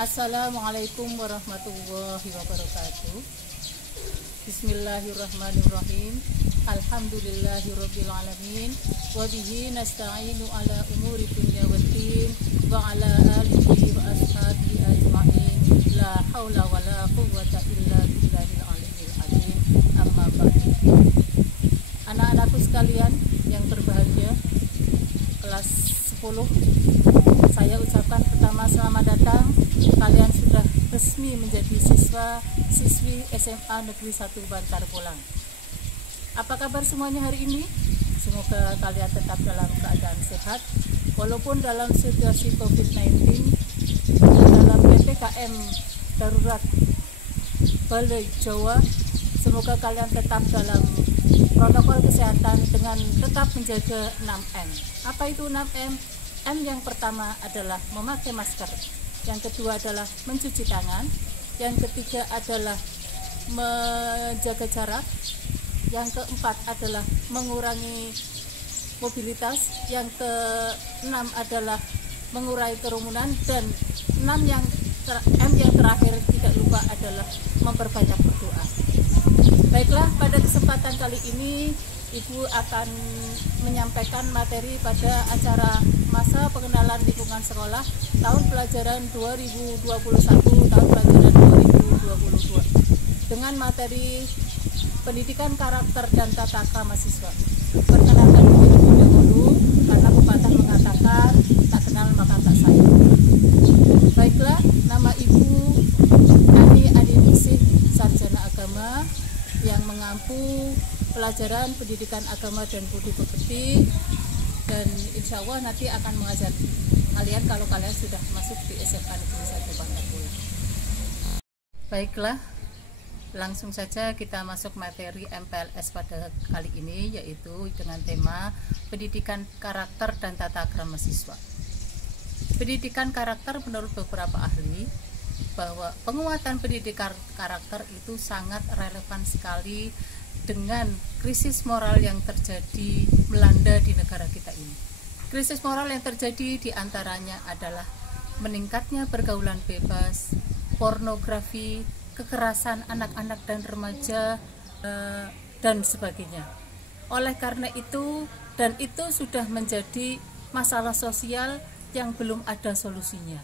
Assalamualaikum warahmatullahi wabarakatuh. Bismillahirrahmanirrahim. Alhamdulillahirabbil alamin wa bihi nasta'inu ala umuri dunya waddin wa ala alihi wa ashabihi ajmain. La haula wala quwwata illa billahil aliyyil azim. Amma ba'du. Anak-anakku sekalian yang berbahagia, kelas 10, saya ucapkan pertama selamat datang. Kalian sudah resmi menjadi siswi SMA Negeri 1 Bantar Polang. Apa kabar semuanya hari ini? Semoga kalian tetap dalam keadaan sehat walaupun dalam situasi COVID-19, dalam PPKM darurat Balai Jawa. Semoga kalian tetap dalam protokol kesehatan dengan tetap menjaga 6M. Apa itu 6M? M yang pertama adalah memakai masker, yang kedua adalah mencuci tangan, yang ketiga adalah menjaga jarak, yang keempat adalah mengurangi mobilitas, yang keenam adalah mengurangi kerumunan, dan M yang terakhir tidak lupa adalah memperbanyak berdoa. Baiklah, pada kesempatan kali ini Ibu akan menyampaikan materi pada acara masa pengenalan lingkungan sekolah tahun pelajaran 2021 tahun pelajaran 2022 dengan materi pendidikan karakter dan tata krama mahasiswa. Perkenalkan diri terlebih dahulu karena pepatah mengatakan tak kenal maka tak sayang. Baiklah, nama Ibu Ani Ningsih, sarjana agama yang mengampu pelajaran pendidikan agama dan budi pekerti, dan insya Allah nanti akan mengajar kalian kalau kalian sudah masuk di SMA Negeri 1 Bantar Polang. Baiklah, langsung saja kita masuk materi MPLS pada kali ini, yaitu dengan tema pendidikan karakter dan tata krama mahasiswa. Pendidikan karakter menurut beberapa ahli bahwa penguatan pendidikan karakter itu sangat relevan sekali dengan krisis moral yang terjadi melanda di negara kita ini. Krisis moral yang terjadi diantaranya adalah meningkatnya pergaulan bebas, pornografi, kekerasan anak-anak dan remaja, dan sebagainya. Oleh karena itu, dan itu sudah menjadi masalah sosial yang belum ada solusinya.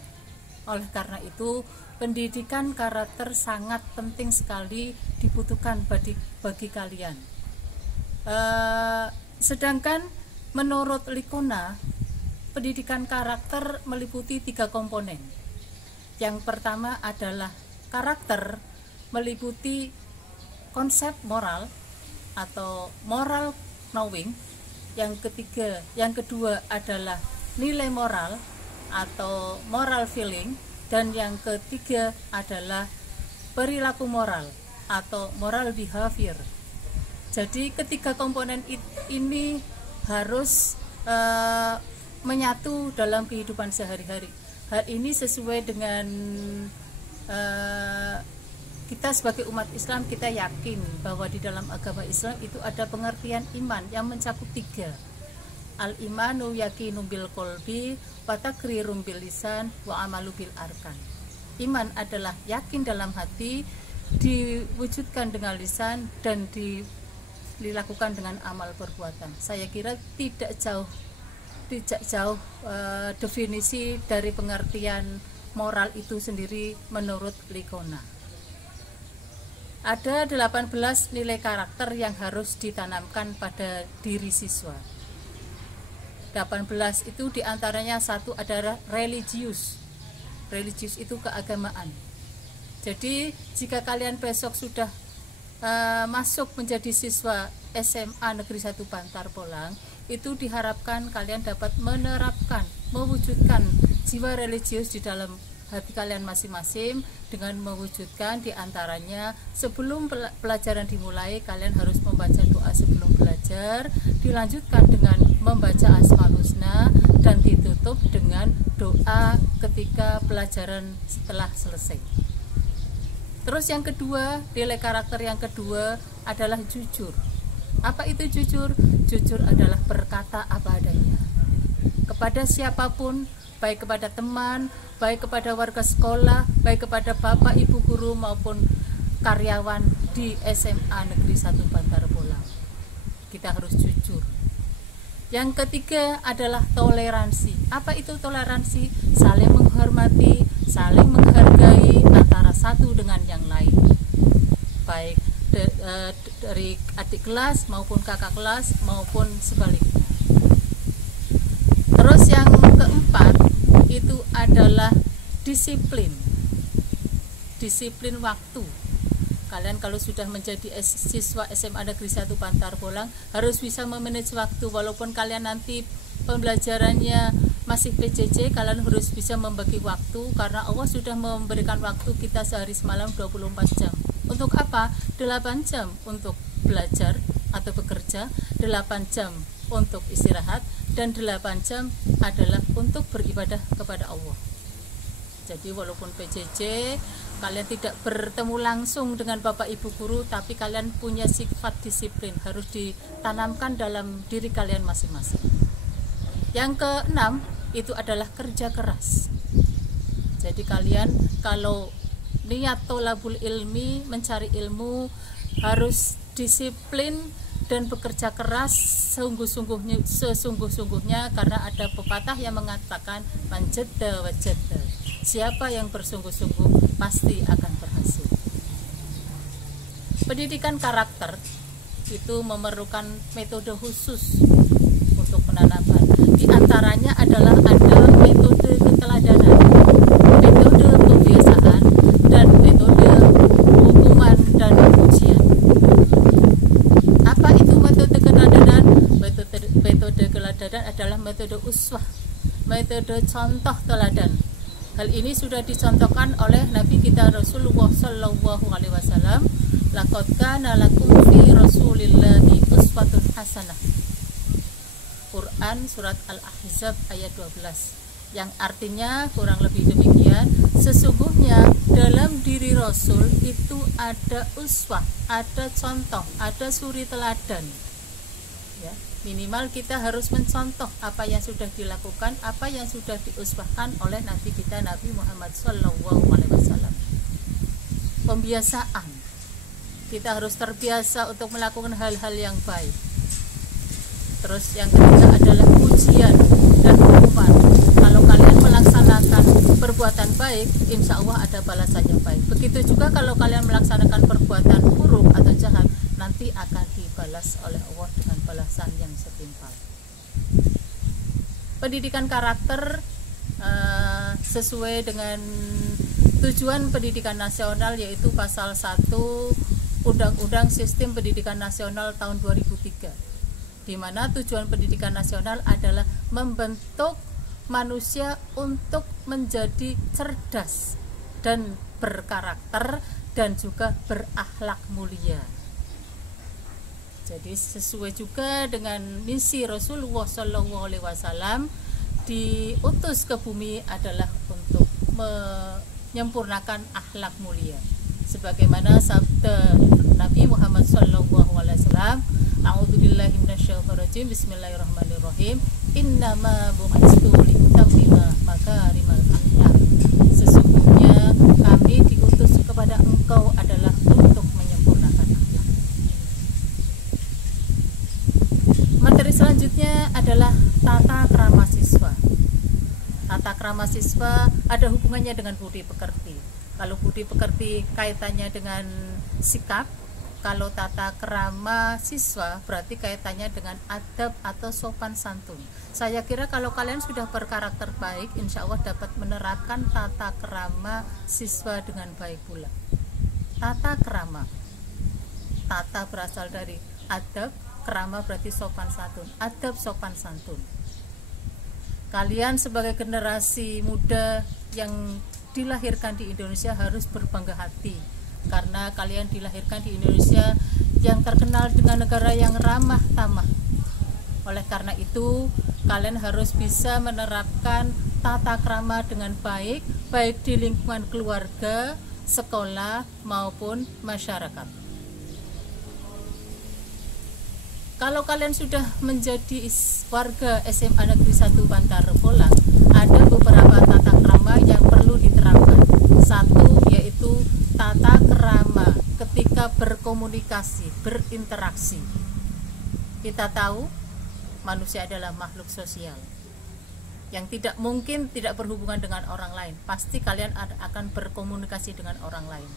Oleh karena itu, pendidikan karakter sangat penting sekali dibutuhkan bagi kalian. Sedangkan menurut Likona, pendidikan karakter meliputi 3 komponen. Yang pertama adalah karakter, meliputi konsep moral atau moral knowing. Yang kedua adalah nilai moral atau moral feeling, dan yang ketiga adalah perilaku moral atau moral behavior. Jadi ketiga komponen ini harus menyatu dalam kehidupan sehari-hari. Hal ini sesuai dengan kita sebagai umat Islam, kita yakin bahwa di dalam agama Islam itu ada pengertian iman yang mencakup 3. Al-imanu yakinu bil qalbi wa takrirum bil lisan wa amalu bil arkan. Iman adalah yakin dalam hati, diwujudkan dengan lisan, dan dilakukan dengan amal perbuatan. Saya kira tidak jauh definisi dari pengertian moral itu sendiri menurut Likona. Ada 18 nilai karakter yang harus ditanamkan pada diri siswa. 18 itu diantaranya satu adalah religius. Religius itu keagamaan. Jadi jika kalian besok sudah masuk menjadi siswa SMA Negeri 1 Bantar Polang, itu diharapkan kalian dapat menerapkan, mewujudkan jiwa religius di dalam hati kalian masing-masing dengan mewujudkan diantaranya sebelum pelajaran dimulai kalian harus membaca doa sebelum belajar, dilanjutkan dengan membaca Asmaul Husna, dan ditutup dengan doa ketika pelajaran setelah selesai. Terus yang kedua, nilai karakter yang kedua adalah jujur. Apa itu jujur? Jujur adalah berkata apa adanya kepada siapapun, baik kepada teman, baik kepada warga sekolah, baik kepada bapak ibu guru maupun karyawan di SMA Negeri 1 Bantar Bolang. Kita harus jujur. Yang ketiga adalah toleransi. Apa itu toleransi? Saling menghormati, saling menghargai antara satu dengan yang lain, baik dari adik kelas maupun kakak kelas maupun sebaliknya. Terus yang keempat itu adalah disiplin. Disiplin waktu. Kalian kalau sudah menjadi siswa SMA Negeri 1 Bantar Bolang harus bisa memanage waktu. Walaupun kalian nanti pembelajarannya masih PJJ, kalian harus bisa membagi waktu, karena Allah sudah memberikan waktu kita sehari semalam 24 jam. Untuk apa? 8 jam untuk belajar atau bekerja, 8 jam untuk istirahat, dan 8 jam adalah untuk beribadah kepada Allah. Jadi walaupun PJJ kalian tidak bertemu langsung dengan bapak ibu guru, tapi kalian punya sifat disiplin, harus ditanamkan dalam diri kalian masing-masing. Yang keenam itu adalah kerja keras. Jadi kalian kalau niat tolabul ilmi, mencari ilmu, harus disiplin dan bekerja keras sesungguh-sungguhnya, karena ada pepatah yang mengatakan manjadda wajadda. Siapa yang bersungguh-sungguh pasti akan berhasil. Pendidikan karakter itu memerlukan metode khusus untuk penanaman. Di antaranya adalah ada metode keteladanan, metode pembiasaan, dan metode hukuman dan ujian. Apa itu metode keteladanan? Metode keteladanan adalah metode uswah, metode contoh teladan. Hal ini sudah dicontohkan oleh Nabi kita Rasulullah Shallallahu Alaihi Wasallam. Laqad kana lakum fi Rasulillahi uswatun hasanah. Quran surat Al-Ahzab ayat 12, yang artinya kurang lebih demikian: sesungguhnya dalam diri Rasul itu ada uswah, ada contoh, ada suri teladan. Ya, minimal kita harus mencontoh apa yang sudah dilakukan, apa yang sudah diuswahkan oleh Nabi kita Nabi Muhammad SAW. Pembiasaan, kita harus terbiasa untuk melakukan hal-hal yang baik. Terus yang ketiga adalah ujian dan hukuman. Kalau kalian melaksanakan perbuatan baik, insya Allah ada balasan yang baik. Begitu juga kalau kalian melaksanakan perbuatan buruk atau jahat, nanti akan dibalas oleh Allah dengan balasan yang setimpal. Pendidikan karakter sesuai dengan tujuan pendidikan nasional, yaitu pasal 1 Undang-Undang Sistem Pendidikan Nasional tahun 2003, di mana tujuan pendidikan nasional adalah membentuk manusia untuk menjadi cerdas dan berkarakter dan juga berakhlak mulia. Jadi sesuai juga dengan misi Rasulullah SAW, diutus ke bumi adalah untuk menyempurnakan akhlak mulia. Sebagaimana sabda Nabi Muhammad SAW, A'udzubillahi minasyaitonirrajim, Bismillahirrahmanirrahim, Innama bu'istu litammima makarimal akhlak. Sesungguhnya kami diutus kepada engkau adalah untuk menyempurnakan akhlak. Materi selanjutnya adalah tata krama siswa. Tata krama siswa ada hubungannya dengan budi pekerti. Kalau budi pekerti kaitannya dengan sikap, kalau tata krama siswa berarti kaitannya dengan adab atau sopan santun. Saya kira kalau kalian sudah berkarakter baik, insya Allah dapat menerapkan tata krama siswa dengan baik pula. Tata krama, tata berasal dari adab, krama berarti sopan santun, adab sopan santun. Kalian sebagai generasi muda yang dilahirkan di Indonesia harus berbangga hati, karena kalian dilahirkan di Indonesia yang terkenal dengan negara yang ramah tamah. Oleh karena itu, kalian harus bisa menerapkan tata krama dengan baik, baik di lingkungan keluarga, sekolah, maupun masyarakat. Kalau kalian sudah menjadi warga SMA Negeri 1 Bantar Bolang, ada beberapa tata krama yang perlu diterapkan. Satu, yaitu tata krama ketika berkomunikasi, berinteraksi. Kita tahu manusia adalah makhluk sosial yang tidak mungkin tidak berhubungan dengan orang lain. Pasti kalian akan berkomunikasi dengan orang lain.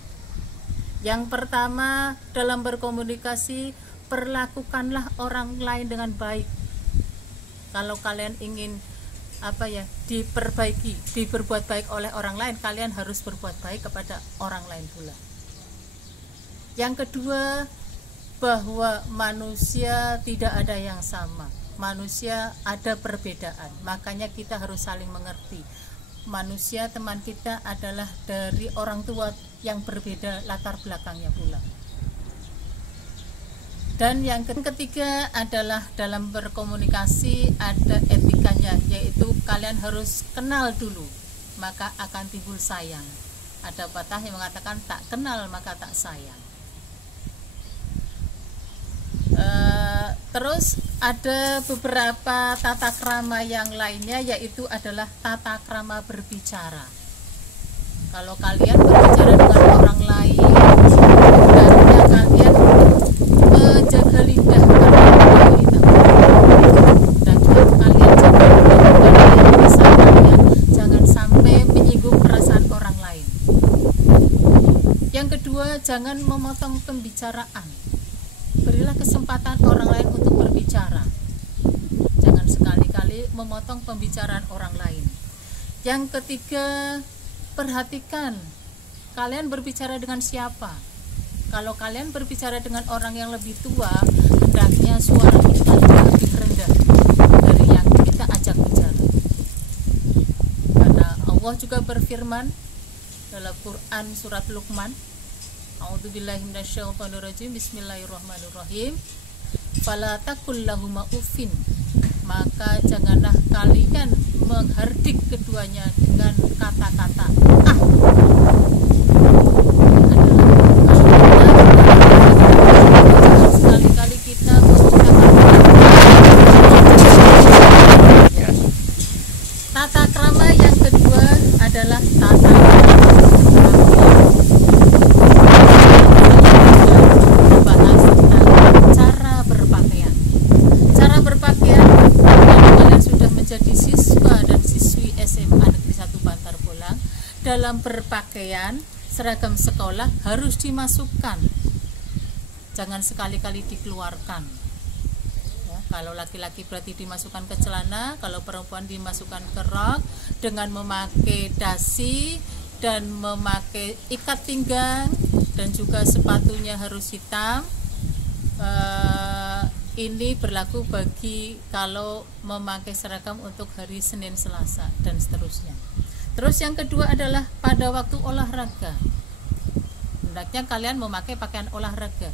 Yang pertama, dalam berkomunikasi, perlakukanlah orang lain dengan baik. Kalau kalian ingin diberbuat baik oleh orang lain, kalian harus berbuat baik kepada orang lain pula. Yang kedua, bahwa manusia tidak ada yang sama. Manusia ada perbedaan, makanya kita harus saling mengerti. Manusia teman kita adalah dari orang tua yang berbeda latar belakangnya pula. Dan yang ketiga adalah dalam berkomunikasi ada etikanya, yaitu kalian harus kenal dulu, maka akan timbul sayang. Ada patah yang mengatakan tak kenal maka tak sayang. Terus ada beberapa tata krama yang lainnya, yaitu adalah tata krama berbicara. Kalau kalian berbicara dengan orang lain, hendaknya kalian menjaga lidah, dan juga kalian jangan sampai menyinggung perasaan orang lain. Yang kedua, jangan memotong pembicaraan. Berilah kesempatan orang lain untuk berbicara. Jangan sekali-kali memotong pembicaraan orang lain. Yang ketiga, perhatikan kalian berbicara dengan siapa. Kalau kalian berbicara dengan orang yang lebih tua, hendaknya suara kita lebih rendah dari yang kita ajak bicara. Karena Allah juga berfirman dalam Quran surat Luqman, A'udzubillahi minasyaitonirrajim, bismillahirrahmanirrahim. Fala taqul lahuma uffin, maka janganlah kalian menghardik keduanya dengan kata-kata sekali-kali kita tata krama. Yang kedua adalah tata membahas tentang cara berpakaian. Cara berpakaian, kalau kalian sudah menjadi siswa dan siswi SMA Negeri 1 Bantar Bolang, dalam berpakaian seragam sekolah harus dimasukkan, jangan sekali-kali dikeluarkan. Ya, kalau laki-laki berarti dimasukkan ke celana, kalau perempuan dimasukkan ke rok, dengan memakai dasi dan memakai ikat pinggang, dan juga sepatunya harus hitam. Ini berlaku bagi kalau memakai seragam untuk hari Senin, Selasa, dan seterusnya. Terus yang kedua adalah pada waktu olahraga, hendaknya kalian memakai pakaian olahraga.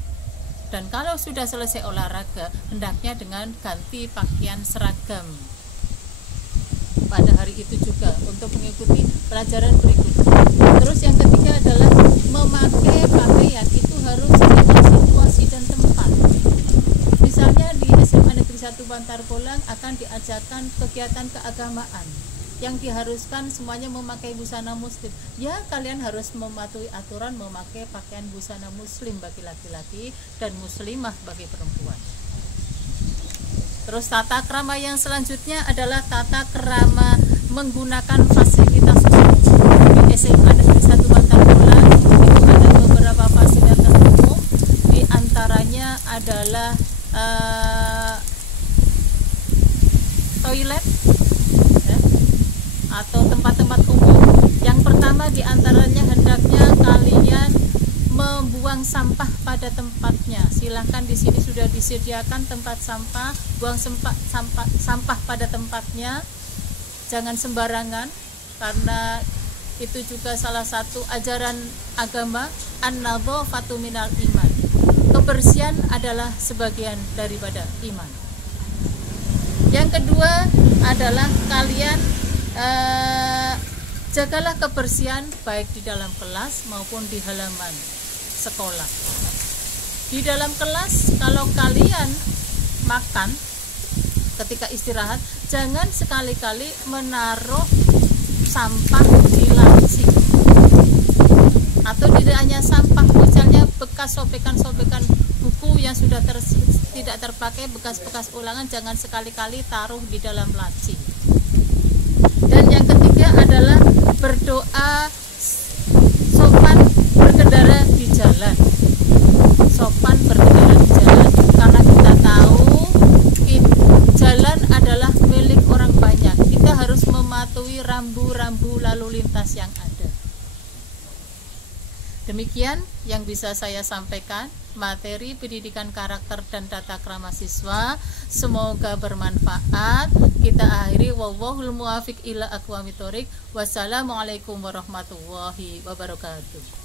Dan kalau sudah selesai olahraga, hendaknya dengan ganti pakaian seragam pada hari itu juga untuk mengikuti pelajaran berikutnya. Terus yang ketiga adalah memakai pakaian itu harus dengan situasi dan tempat. Misalnya di SMA Negeri 1 Bantar Bolang akan diajarkan kegiatan keagamaan yang diharuskan semuanya memakai busana muslim. Ya, kalian harus mematuhi aturan memakai pakaian busana muslim bagi laki-laki dan muslimah bagi perempuan. Terus tata krama yang selanjutnya adalah tata krama menggunakan fasilitas umum. Di SMA Negeri 1 Bantar Bolang itu ada beberapa fasilitas umum, di antaranya adalah toilet ya, atau tempat-tempat umum. Yang pertama di antaranya hendaknya kalian membuang sampah pada tempatnya. Silahkan, di sini sudah disediakan tempat sampah, buang sampah pada tempatnya. Jangan sembarangan, karena itu juga salah satu ajaran agama, an-nadhafatu minal iman. Kebersihan adalah sebagian daripada iman. Yang kedua adalah kalian jagalah kebersihan baik di dalam kelas maupun di halaman sekolah. Di dalam kelas, kalau kalian makan ketika istirahat, jangan sekali-kali menaruh sampah di laci. Atau tidak hanya sampah, misalnya bekas sobekan-sobekan buku yang sudah tidak terpakai, bekas-bekas ulangan, jangan sekali-kali taruh di dalam laci. Dan yang ketiga adalah berdoa sopan berkendara di jalan. Sopan berkendara di jalan, karena kita tahu jalan adalah milik orang banyak. Kita harus mematuhi rambu-rambu lalu lintas yang ada. Demikian yang bisa saya sampaikan, materi pendidikan karakter dan tata krama siswa. Semoga bermanfaat. Kita akhiri, wallahul muwaffiq ila aqwamit thoriq. Wassalamualaikum warahmatullahi wabarakatuh.